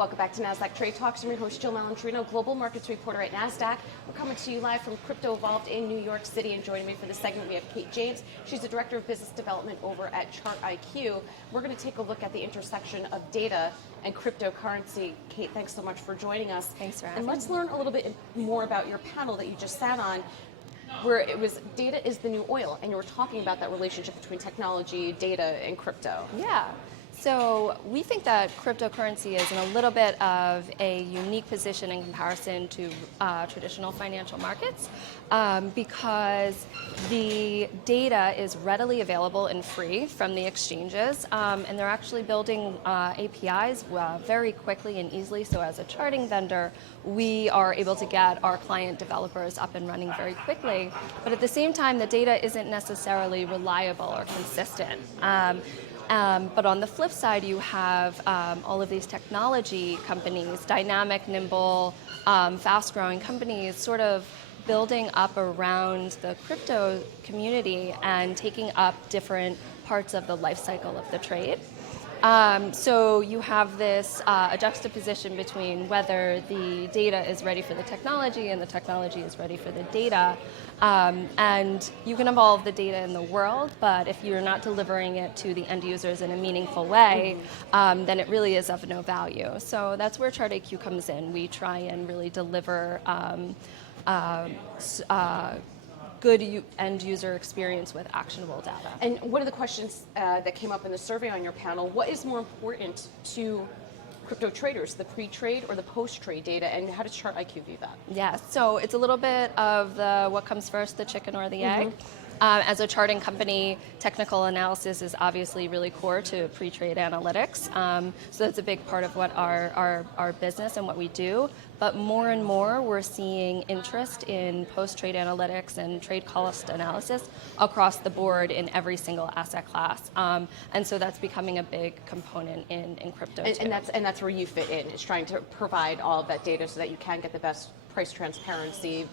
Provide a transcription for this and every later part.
Welcome back to Nasdaq Trade Talks. I'm your host, Jill Malandrino, Global Markets Reporter at Nasdaq. We're coming to you live from Crypto Evolved in New York City, and joining me for this segment, we have Kate James. She's the Director of Business Development over at Chart IQ. We're going to take a look at the intersection of data and cryptocurrency. Kate, thanks so much for joining us. Thanks for having me. And let's me. learn a little bit more about your panel that you just sat on, where it was data is the new oil, and you were talking about that relationship between technology, data, and crypto. Yeah. So we think that cryptocurrency is in a little bit of a unique position in comparison to traditional financial markets because the data is readily available and free from the exchanges, and they're actually building APIs very quickly and easily. So as a charting vendor, we are able to get our client developers up and running very quickly. But at the same time, the data isn't necessarily reliable or consistent. But on the flip side, you have all of these technology companies, dynamic, nimble, fast-growing companies, sort of building up around the crypto community and taking up different parts of the life cycle of the trade. So you have this a juxtaposition between whether the data is ready for the technology and the technology is ready for the data. And you can evolve the data in the world, but if you're not delivering it to the end users in a meaningful way, then it really is of no value. So that's where Chart IQ comes in. We try and really deliver good end user experience with actionable data. And one of the questions that came up in the survey on your panel, what is more important to crypto traders, the pre-trade or the post-trade data, and how does Chart IQ view that? Yeah, so it's a little bit of the what comes first, the chicken or the egg. As a charting company, technical analysis is obviously really core to pre-trade analytics. So that's a big part of what our business and what we do. But more and more, we're seeing interest in post-trade analytics and trade cost analysis across the board in every single asset class. And so that's becoming a big component in crypto too. And that's where you fit in, is trying to provide all of that data so that you can get the best price transparency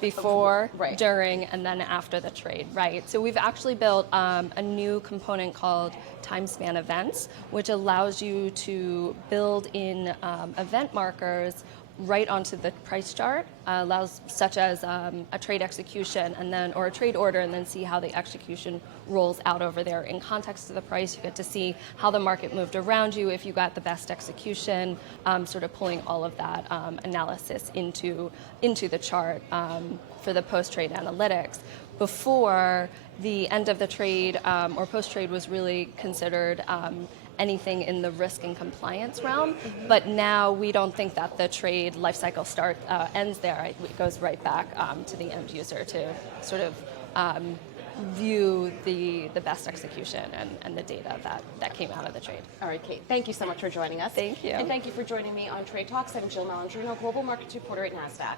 before, right, during, and then after the trade, right? So we've actually built a new component called time span events, which allows you to build in event markers right onto the price chart, allows such as a trade execution and then, or a trade order, and then see how the execution rolls out over there in context of the price. You get to see how the market moved around you, if you got the best execution, sort of pulling all of that analysis into the chart for the post-trade analytics. Before, the end of the trade or post-trade was really considered anything in the risk and compliance realm, but now we don't think that the trade life cycle ends there. It goes right back to the end user to sort of view the best execution and the data that came out of the trade. All right, Kate, thank you so much for joining us. Thank you. And thank you for joining me on Trade Talks. I'm Jill Malandrino, Global Markets Reporter at Nasdaq.